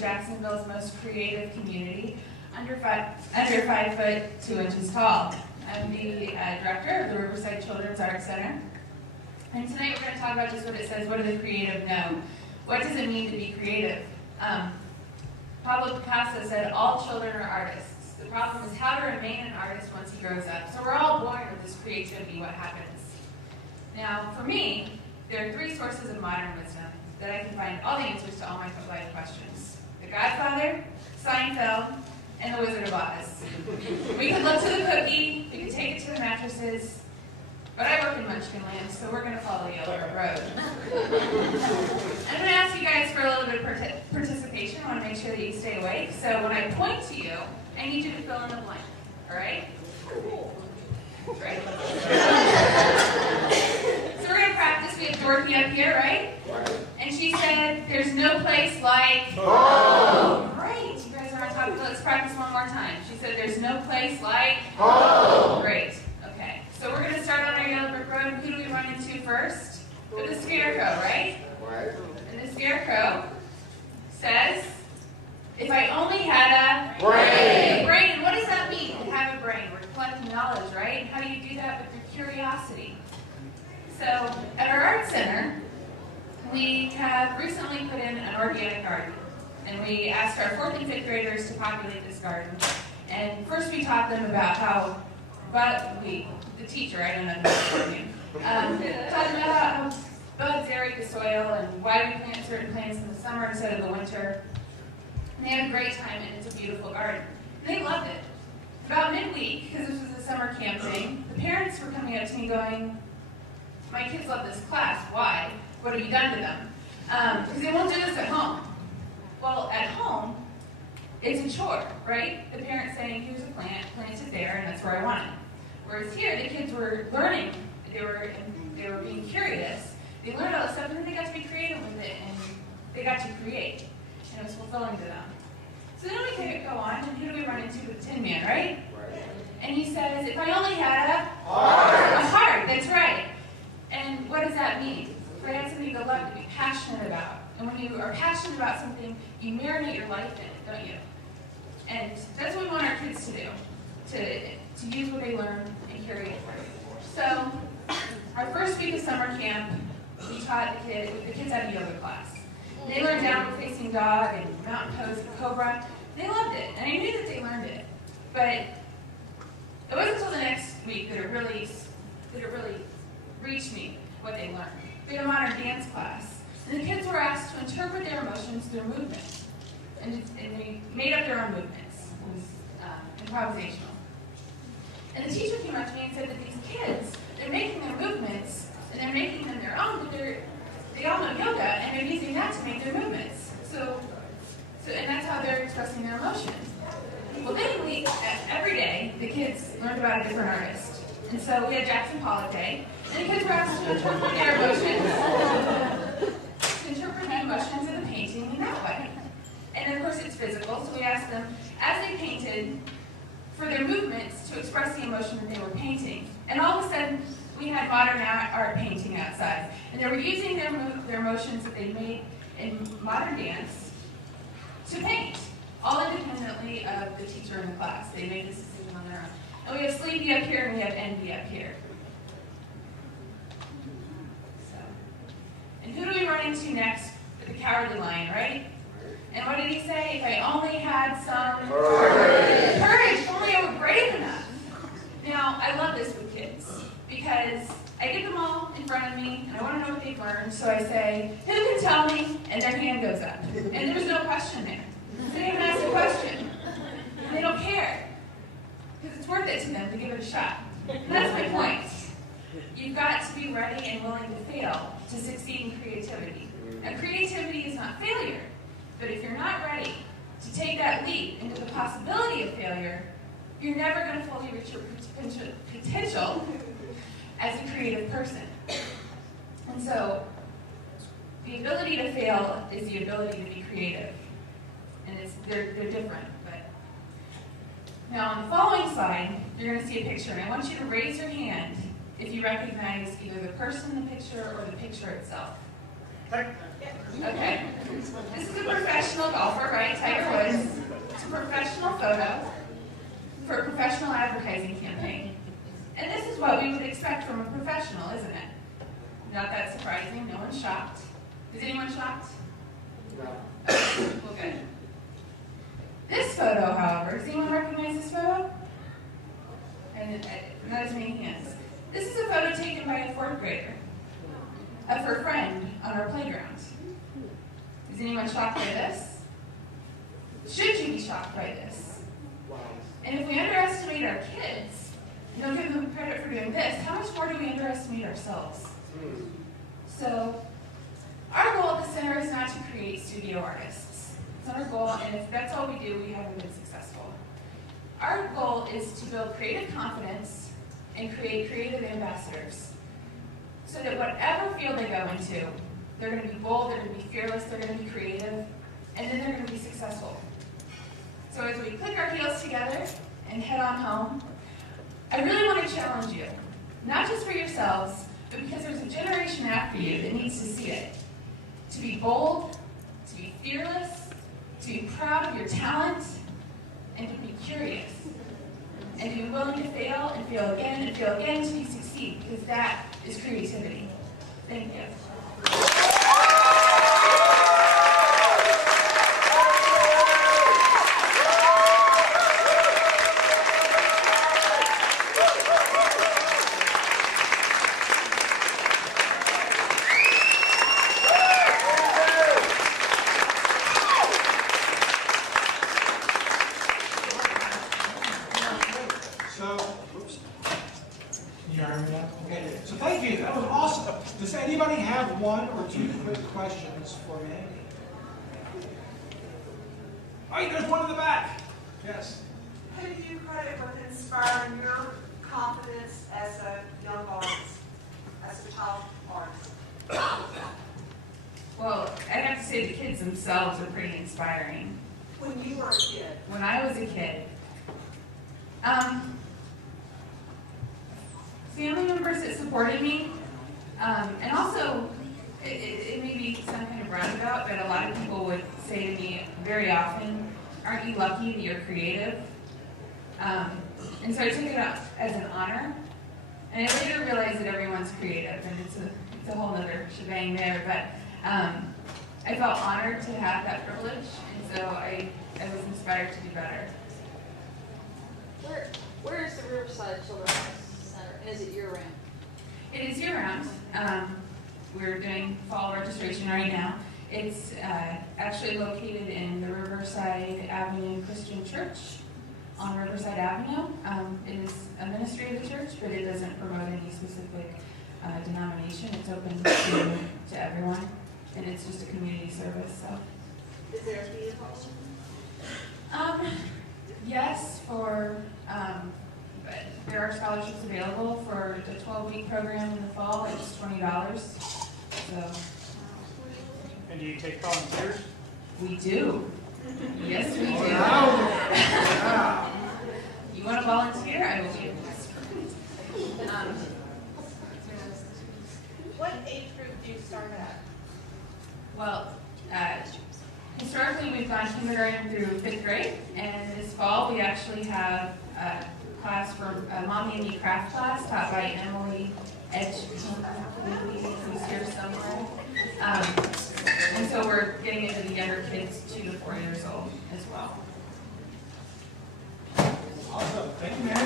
Jacksonville's most creative community, under 5 foot 2 inches tall. I'm the director of the Riverside Arts Center. And tonight we're going to talk about just what it says, what do the creative know? What does it mean to be creative? Pablo Picasso said, all children are artists. The problem is how to remain an artist once he grows up. So we're all born with this creativity, what happens? Now, for me, there are 3 sources of modern wisdom that I can find all the answers to all my life questions. The Godfather, Seinfeld, and the Wizard of Oz. We could look to the cookie, we could take it to the mattresses, but I work in Munchkinland, so we're going to follow the yellow road. I'm going to ask you guys for a little bit of participation. I want to make sure that you stay awake. So when I point to you, I need you to fill in the blank. All right? Right? So we're going to practice. We have Dorothy up here, right? And she said, there's no place like... Oh, great. You guys are on top of it. Let's practice one more time. She said, there's no place like... Oh, great. Okay. So we're going to start on our yellow brick road. Who do we run into first? With the scarecrow, right? And the scarecrow says, if I only had a brain. Brain, what does that mean, to have a brain? We're collecting knowledge, right? How do you do that? With your curiosity. So, at our art center, we have recently put in an organic garden. And we asked our 4th and 5th graders to populate this garden. And first we taught them about how, the teacher, I don't know the name, taught them about how bugs aerate the soil and why we plant certain plants in the summer instead of the winter. And they had a great time, and it's a beautiful garden. And they loved it. About midweek, because this was a summer camp thing, the parents were coming up to me going, my kids love this class, why? What have you done to them? Because they won't do this at home. Well, at home, it's a chore, right? The parents saying, here's a plant, plant it there, and that's where I want it. Whereas here, the kids were learning, they were being curious, they learned all this stuff, and then they got to be creative with it, and they got to create, and it was fulfilling to them. So then we could go on, and who do we run into with Tin Man, right? And he says, if I only had a heart. A heart, that's right. And what does that mean? If I had something to love, to be passionate about. And when you are passionate about something, you marinate your life in it, don't you? And that's what we want our kids to do, to use what they learn and carry it through. So, our first week of summer camp, we taught the kids had a yoga class. They learned downward facing dog and mountain pose and cobra. They loved it, and I knew that they learned it. But it wasn't until the next week that it really reached me what they learned. We had a modern dance class, and the kids were asked to interpret their emotions through movement, and they made up their own movements. It was improvisational. And the teacher came up to me and said that these kids, they're making their movements, and they're making them their own, but they all know yoga, and they're using that to make their movements. And that's how they're expressing their emotions. Well, then every day, the kids learned about a different artist. And so we had Jackson Pollock Day, and the kids were asked to interpret their emotions, of the painting in that way. And of course, it's physical, so we asked them, as they painted, for their movements to express the emotion that they were painting. And all of a sudden, we had modern art painting outside. And they were using their emotions that they made in modern dance to paint, all independently of the teacher in the class. They made this decision on their own. And we have Sleepy up here, and we have Envy up here. So, and who do we run into next? The Cowardly Lion, right? And what did he say? If I only had some courage, if only I were brave enough. Now, I love this with kids, because I get them all in front of me, and I want to know what they've learned, so I say, who can tell me? And their hand goes up. And there was no question there. They didn't even ask a question. And they don't care, because it's worth it to them to give it a shot. And that's my point. You've got to be ready and willing to fail to succeed in creativity. Now, creativity is not failure, but if you're not ready to take that leap into the possibility of failure, you're never going to fully reach your potential as a creative person. And so, the ability to fail is the ability to be creative. And they're different. But now, on the following slide, you're going to see a picture, and I want you to raise your hand if you recognize either the person in the picture or the picture itself. Okay. This is a professional golfer, right? Tiger Woods. It's a professional photo for a professional advertising campaign. And this is what we would expect from a professional, isn't it? Not that surprising. No one's shocked. Is anyone shocked? No. Okay, well, good. This photo, however, does anyone recognize this photo? And not as many hands. This is a photo taken by a 4th grader of her friend on our playground. Is anyone shocked by this? Should you be shocked by this? And if we underestimate our kids, and don't give them credit for doing this, how much more do we underestimate ourselves? So, our goal at the center is not to create studio artists. It's not our goal, and if that's all we do, we haven't been successful. Our goal is to build creative confidence and create creative ambassadors, so that whatever field they go into, they're going to be bold, they're going to be fearless, they're going to be creative, and then they're going to be successful. So as we click our heels together and head on home, I really want to challenge you, not just for yourselves, but because there's a generation after you that needs to see it. To be bold, to be fearless, to be proud of your talent, and to be curious. And to be willing to fail and fail again until you succeed, because that is creativity. Thank you. Does anybody have 1 or 2 quick questions for Mandy? All right, there's one in the back. Yes. Who do you credit with inspiring your confidence as a young artist, as a child artist? Well, I have to say the kids themselves are pretty inspiring. When you were a kid? When I was a kid. Family members that supported me. And also, it may be some kind of roundabout, but a lot of people would say to me very often, aren't you lucky that you're creative? And so I took it as an honor. And I later realized that everyone's creative, and it's a whole other shebang there. But I felt honored to have that privilege, and so I was inspired to do better. Where is the Riverside Children's Center? And is it year-round? It is year-round. We're doing fall registration right now. It's actually located in the Riverside Avenue Christian Church on Riverside Avenue. It is a ministry of the church, but it doesn't promote any specific denomination. It's open to everyone, and it's just a community service. So, is there a fee involved? Yes, there are scholarships available for the 12-week program in the fall. It's $20. So. And do you take volunteers? We do. Yes, we do. Wow. You want to volunteer? I will be. What age group do you start at? Well, historically we've gone kindergarten through 5th grade, and this fall we actually have a class for a Mommy and Me craft class taught by Emily Edge, who's here somewhere. And so we're getting into the younger kids, 2 to 4 years old as well. Awesome. Thank you, man.